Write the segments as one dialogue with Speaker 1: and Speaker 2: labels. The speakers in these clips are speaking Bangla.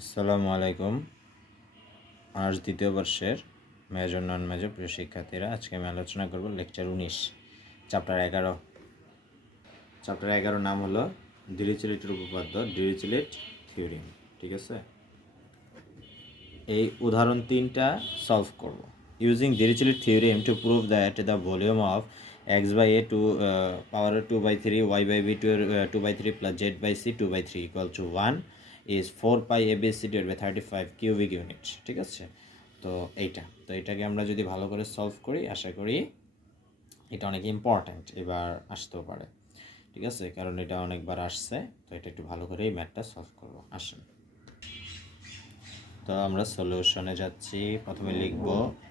Speaker 1: আসসালামু আলাইকুম। আজ দ্বিতীয় বর্ষের মেজর নন মেজর প্রিয় শিক্ষার্থীরা, আজকে আমি আলোচনা করব লেকচার উনিশ, চ্যাপ্টার এগারো। চ্যাপ্টার এগারো নাম হলো ডিরিচিলেটের উপপাদ্য, ডিরিচিলেট থিওরিম, ঠিক আছে? এই উদাহরণ তিনটা সলভ করব। Using Dirichlet theorem to prove that the volume of x by a to power two by three y by b to two by three plus z by c two by three equal to one is four pi a b c divide by thirty five cubic unit ঠিক আছে? তো এইটা। তো এটাকে আমরা যদি ভালো করে সলভ করি, আশা করি এটা অনেক ইম্পর্ট্যান্ট এবার আসতেও পারে। ঠিক আছে? কারণ এটা অনেকবার আসছে। তো এটা একটু ভালো করে এই ম্যাথটা সলভ করব। আসুন। তো আমরা সলিউশনে যাচ্ছি। প্রথমে লিখব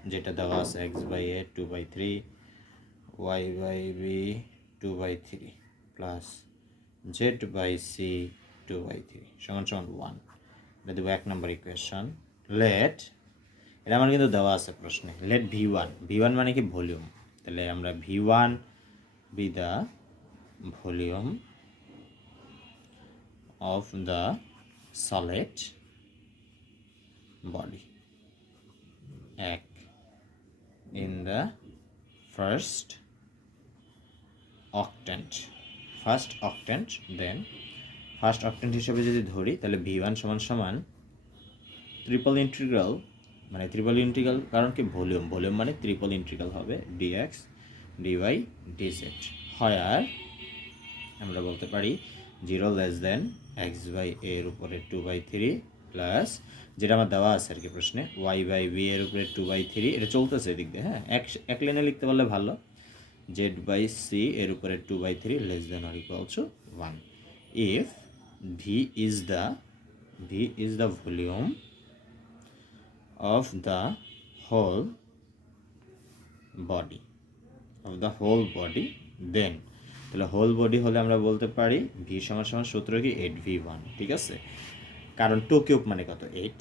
Speaker 1: যেটা দেওয়া আছে x by a two by three y by b two by three plus z by c two by three সমান সমান ওয়ান এটা দেবো এক নম্বর ইকুয়েশন লেট এটা আমার কিন্তু দেওয়া আছে প্রশ্নে। Let V one V one মানে কি? ভলিউম তাহলে আমরা V one be the volume of the solid body. এক in the first octant. First octant, then first octant হিসেবে যদি ধরি, তাহলে ভি ওয়ান সমান সমান ট্রিপল ইন্টিগ্রাল মানে ট্রিপল ইন্টিগ্রাল কারণ কি? ভলিউম ভলিউম মানে ট্রিপল ইন্টিগ্রাল হবে ডিএক্স ডিওয়াই ডিজেড হয় আর আমরা বলতে পারি zero less than x by এর উপরে টু বাই থ্রি প্লাস যেটা আমার দেওয়া আছে আর কি প্রশ্নে ওয়াই বাই বি এর উপরে টু বাই থ্রি এটা চলতেছে এদিক দিয়ে হ্যাঁ? এক এক লাইনে লিখতে পারলে ভালো। জেড বাই সি এর উপরে two by three less than or equal to one if V is the V is the volume of the whole body of the whole body then তাহলে হোল বডি হলে আমরা বলতে পারি ভি সমান সমান সূত্র কি? এইট ভি ওয়ান ঠিক আছে? কারণ টু কিউব মানে কত? এইট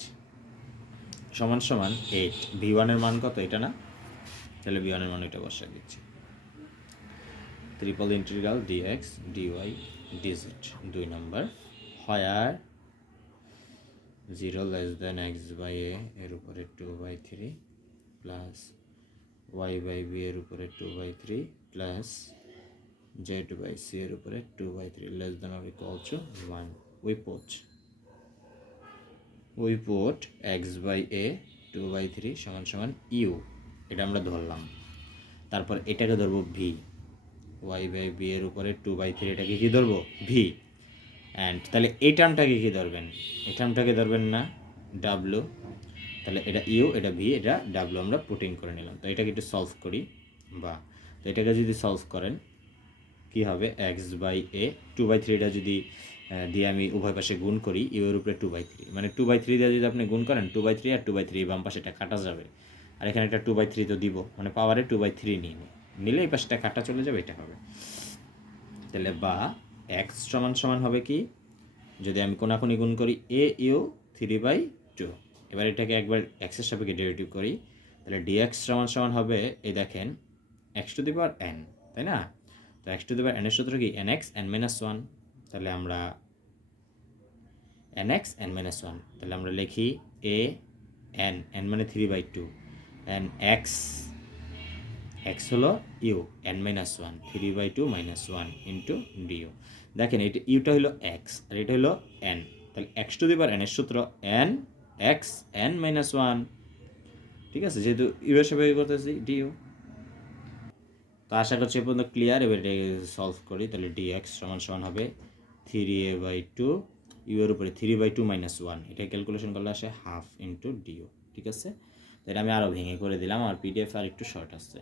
Speaker 1: সমান সমান এইট ভি ওয়ানের মান কত? এটা না? তাহলে ভি ওয়ানের মান এটা বসাই দিচ্ছি। Triple integral dx dy dz দুই নম্বর আর zero less than x by a এর উপরে two by three plus y by b এর উপরে two by three plus z by c এর উপরে two by three less than or equal to one we put we put x by a two by three সমান সমান ইউ এটা আমরা ধরলাম। তারপর এটাকে ধরবো ভি ওয়াই বাই বি এর উপরে টু বাই থ্রি এটাকে কী ধরবো? ভি অ্যান্ড তাহলে এই টার্মটাকে কী ধরবেন? এই টার্মটাকে ধরবেন না ডাব্লু তাহলে এটা ইউ এটা ভি এটা ডাব্লু আমরা পুটিং করে নিলাম। তো এটাকে একটু সলভ করি বা তো এটাকে যদি সলভ করেন, কি হবে? X by a two by থ্রিটা যদি দিয়ে আমি উভয় পাশে গুণ করি ইউ উপরে টু বাই থ্রি মানে টু বাই থ্রি দিয়ে যদি আপনি গুণ করেন টু বাই থ্রি আর টু বাই থ্রি বাম পাশে এটা কাটা যাবে। আর এখানে একটা টু বাই থ্রি তো দিব মানে পাওয়ারে টু বাই থ্রি নিয়ে নিলে এই পাশটা কাটা চলে যাবে, এটা হবে। তাহলে বা এক্স সমান সমান হবে কি? যদি আমি কোনাকুনি গুণ করি a u three by two. এবার এটাকে একবার এক্সের সাপেক্ষে ডেরিভেটিভ করি, তাহলে ডিএক্স সমান সমান হবে, এই দেখেন, x to the power n, তাই না? তো এক্স টু দি পাওয়ার এনের সূত্র কি? N x, n minus one. তাহলে আমরা n x, n minus one. তাহলে আমরা লিখি এ, এন এন মানে three by two. N x x হলো u n minus one, three by two minus one into du দেখেন এটা ইউটা হলো এক্স আর এটা হলো এন। তাহলে এক্স টু দি পাওয়ার এনের সূত্র n, x, n minus one. ঠিক আছে, যেহেতু ইউ এর সাপেক্ষে করতেছি ডিউ তো আশা করছি এ পর্যন্ত ক্লিয়ার, এবার এটাকে সলভ করি, তাহলে ডি এক্স সমান সমান হবে three a by two, u এর উপরে three by two minus one. এটা ক্যালকুলেশন করলে আসে হাফ ইন্টু ডিও ঠিক আছে? তো এটা আমি আরও ভেঙে করে দিলাম আর পিডিএফ আর একটু শর্ট আসছে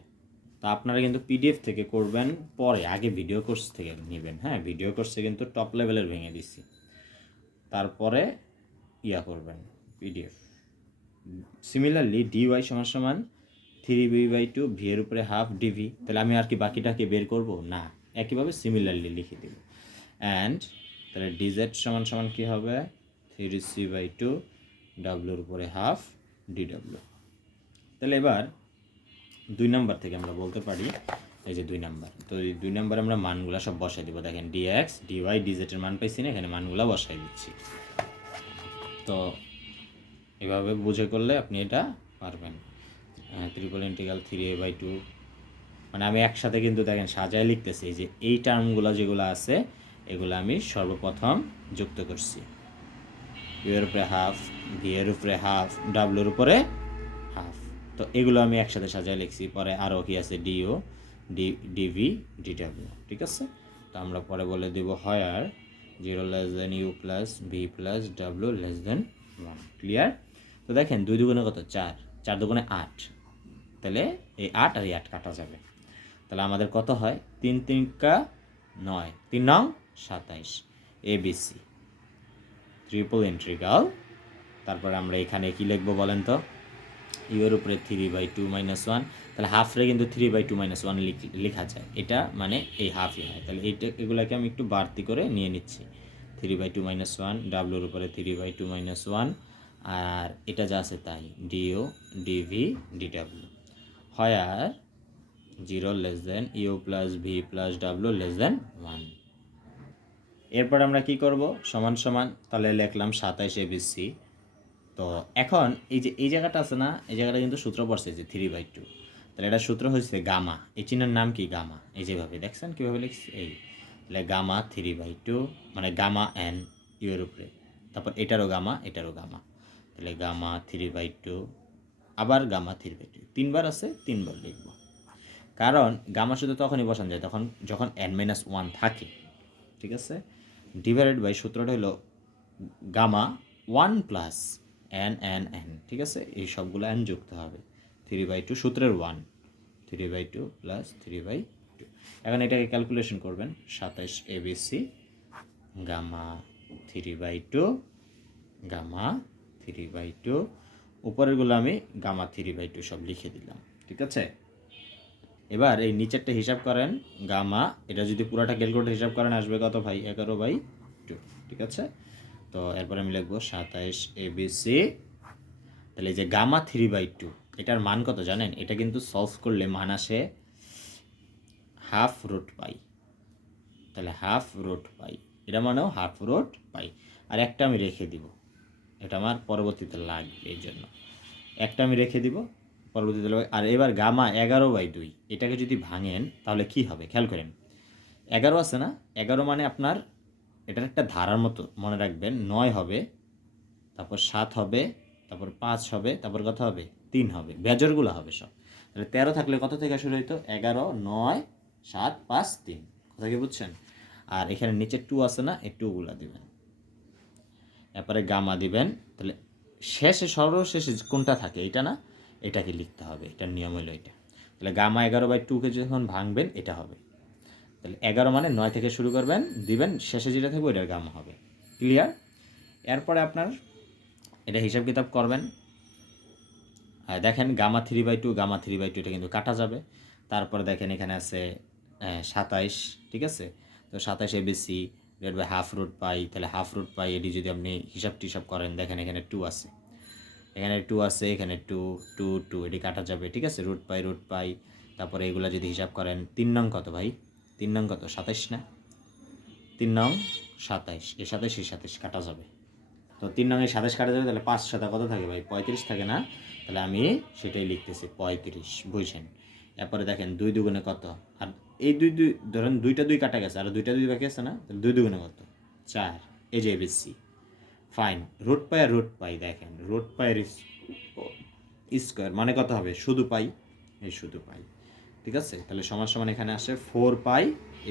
Speaker 1: তো আপনারা কিন্তু পিডিএফ থেকে করবেন পরে, আগে ভিডিও কোর্স থেকে নেবেন হ্যাঁ? ভিডিও কোর্সে কিন্তু টপ লেভেলের ভেঙে দিচ্ছি তারপরে ইয়া করবেন পিডিএফ সিমিলারলি ডিওয়াই সমান সমান three b by two v উপরে হাফ ডিভি তাহলে আমি আর কি বাকিটাকে বের করব? না একইভাবে সিমিলারলি লিখে দেব। অ্যান্ড তাহলে ডিজেড সমান সমান কী হবে? থ্রি সি বাই টু ডাব্লুর উপরে হাফ ডি ডাব্লু তাহলে এবার দুই নাম্বার থেকে আমরা বলতে পারি, এই যে দুই নাম্বার। তো এই দুই নাম্বার আমরা মানগুলা সব বসাই দিব। দেখেন ডিএক্স ডিওয়াই ডিজেটের মান পাইছি না, এখানে মানগুলা বসাই দিচ্ছি। তো এভাবে বুঝে করলে আপনি এটা পারবেন। Triple integral three a by two মানে আমি একসাথে কিন্তু দেখেন সাজায় লিখতেছি, এই যে এই টার্মগুলো যেগুলো আছে, এগুলো আমি সর্বপ্রথম যুক্ত করছি। ইউ এর উপরে হাফ ভি এর উপরে হাফ ডাব্লুর উপরে তো এগুলো আমি একসাথে সাজায় লিখছি। পরে আরও কি আছে? ডিও ডি ডিভি ডিডাব্লিউ ঠিক আছে? তো আমরা পরে বলে দেব where zero less than u plus v plus W less than one clear তো দেখেন দুই দুগুণে কত? চার। চার দুগুণে আট। তাহলে এই আট আর এই আট কাটা যাবে। তাহলে আমাদের কত হয়? তিন তিনকা নয়। তিন নং সাতাইশ। এবিসি ট্রিপল এন্ট্রি ইন্ট্রিগাল তারপর আমরা এখানে কি লিখব বলেন তো? ইউ এর উপরে three by two minus one তাহলে হাফরে কিন্তু three by two minus one লেখা যায়। এটা মানে এই হাফই হয়। তাহলে এইটা এগুলোকে আমি একটু বাড়তি করে নিয়ে নিচ্ছি। Three by two minus one ডাব্লুর উপরে three by two minus one আর এটা যা আছে তাই ডিও ডিভি ডিডাব্লিউ হয় আর zero less than u plus v plus ডাব্লু লেস দেন ওয়ান এরপর আমরা কি করব? সমান সমান, তাহলে লিখলাম সাতাইশ এবিসি তো এখন এই যে, এই জায়গাটা আছে না, এই জায়গাটা কিন্তু সূত্র পড়ছে যে থ্রি বাই টু তাহলে এটা সূত্র হয়েছে গামা। এই চিহ্নের নাম কি গামা? এই যেভাবে দেখছেন কীভাবে লিখছি? এই, তাহলে গামা থ্রি বাই টু মানে গামা এন ইউর উপরে। তারপর এটারও গামা এটারও গামা। তাহলে গামা থ্রি বাই টু আবার গামা থ্রি বাই টু তিনবার আছে, তিনবার লিখব। কারণ গামা শুধু তখনই বসানো যায় তখন যখন এন মাইনাস ওয়ান থাকে। ঠিক আছে? ডিভাইডেড বাই সূত্রটা হলো gamma one plus N N N ঠিক আছে? এই সবগুলো এন যুক্ত হবে। থ্রি বাই টু সূত্রের one three by two plus three by two এখন এটাকে ক্যালকুলেশন করবেন। সাতাইশ ABC gamma three by two gamma three by two উপরেরগুলো আমি গামা থ্রি বাই টু সব লিখে দিলাম, ঠিক আছে? এবার এই নিচেরটা হিসাব করেন। গামা, এটা যদি পুরোটা ক্যালকুলেটর হিসাব করেন, আসবে কত ভাই? এগারো বাই টু ঠিক আছে? তো এরপর আমি লিখব সাতাইশ এবিসি তাহলে যে গামা থ্রি বাই টু, এটার মান কত জানেন? এটা কিন্তু সলভ করলে মান আসে হাফ রুট পাই তাহলে হাফ রুট পাই এটা মানেও হাফ রুট পাই আর একটা আমি রেখে দিব, এটা আমার পরবর্তীতে লাগবে এই জন্য। একটা আমি রেখে দিব, পরবর্তীতে লাগবে। আর এবার গামা এগারো বাই দুই, এটাকে যদি ভাঙেন তাহলে কি হবে? খেয়াল করেন, এগারো আছে না? এগারো মানে আপনার এটার একটা ধারার মতো মনে রাখবেন, নয় হবে, তারপর সাত হবে, তারপর পাঁচ হবে, তারপর কত হবে? তিন হবে বেজরগুলো হবে সব। তাহলে তেরো থাকলে কত থেকে শুরু হইতো? এগারো, নয়, সাত, পাঁচ, তিন। কথা কি বুঝছেন? আর এখানে নিচে টু আছে না, এই টুগুলো দিবেন। এরপরে গামা দিবেন, তাহলে শেষে, সর্বশেষে কোনটা থাকে? এটা না? এটাকে লিখতে হবে এটার নিয়ম হলো এটা। তাহলে গামা এগারো বাই টুকে যখন ভাঙবেন, এটা হবে। তাহলে এগারো মানে নয় থেকে শুরু করবেন, দিবেন, শেষে যেটা থাকবে ওইটার গাম হবে। ক্লিয়ার এরপরে আপনার এটা হিসাব কিতাব করবেন। আর দেখেন gamma three by two gamma three by two এটা কিন্তু কাটা যাবে। তারপরে দেখেন এখানে আছে সাতাইশ, ঠিক আছে? তো সাতাইশ ABC divide by half root pi তাহলে হাফ রুট পাই এটি যদি আপনি হিসাব টিসাব করেন, দেখেন এখানে টু আছে। এখানে টু আছে, এখানে টু টু টু এটি কাটা যাবে, ঠিক আছে? রুট পাই রুট পাই তারপরে এগুলো যদি হিসাব করেন, তিন নং কত ভাই? তিন নং কত? সাতাইশ না? তিন নং সাতাইশ। এই সাতাইশ এই সাতাইশ কাটা যাবে। তো তিন নঙে সাতাশ কাটা যাবে, তাহলে পাঁচ সাতা কত থাকে ভাই? পঁয়ত্রিশ থাকে না? তাহলে আমি সেটাই লিখতেছি, পঁয়ত্রিশ। বুঝছেন? এরপরে দেখেন, দুই দুগুণে কত? আর এই দুই দুই, ধরেন দুইটা দুই কাটা গেছে, আর দুইটা দুই বাকি আছে না? তাহলে দুই দুগুণে কত? চার। এই যে এবিসি ফাইন রুট পাই আর রুট পাই, দেখেন। রুট পাইয়ের স্কোয়ার মানে কত হবে? শুধু পাই? এই শুধু পাই। ঠিক আছে? তাহলে সমান সমান এখানে আসে four pi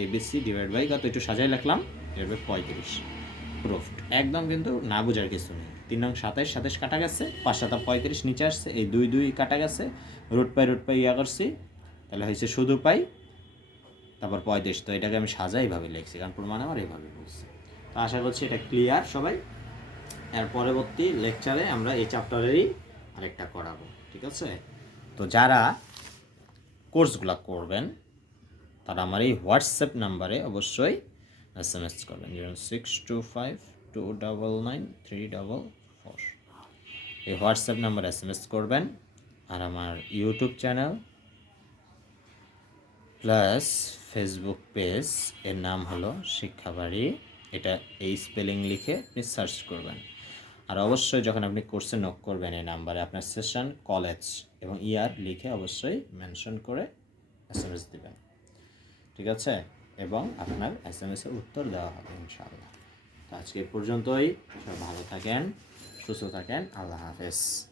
Speaker 1: ABC divide by কত? একটু সাজাই রাখলাম। এবার পঁয়ত্রিশ। প্রুফড একদম কিন্তু না বোঝার কিছু নেই। তিন নং সাতাইশ সাতাইশ কাটা গেছে। পাঁচ সাতা পঁয়ত্রিশ নিচে আসছে। এই দুই দুই কাটা গেছে। রোড পাই রোড পাই ইয়া করছি। তাহলে হয়েছে শুধু পাই তারপর পঁয়ত্রিশ। তো এটাকে আমি সাজা এইভাবে লিখছি, কারণ প্রমাণ আমার এইভাবে বলছি। তো আশা করছি এটা ক্লিয়ার সবাই। এর পরবর্তী লেকচারে আমরা এই চ্যাপ্টারেরই আরেকটা করাবো। ঠিক আছে? তো যারা কোর্সগুলো করবেন, তারা আমার এই হোয়াটসঅ্যাপ নাম্বারে অবশ্যই এস এম এস করবেন six two five two double nine three double four. এই WhatsApp number S M S করবেন আর আমার YouTube channel plus Facebook page, এর নাম হলো শিক্ষাবাড়ি, এটা এই স্পেলিং লিখে আপনি সার্চ করবেন। আর অবশ্যই যখন আপনি কোর্সে নক করবেন এই নাম্বারে আপনার সেশন কলেজ এবং ইয়ার লিখে অবশ্যই মেনশন করে এস এম এস দেবেন। ঠিক আছে? এবং আপনার এস এম এসের উত্তর দেওয়া হবে ইনশাআল্লাহ। তো আজকে পর্যন্তই। সব ভালো থাকেন, সুস্থ থাকেন। আল্লাহ হাফেজ।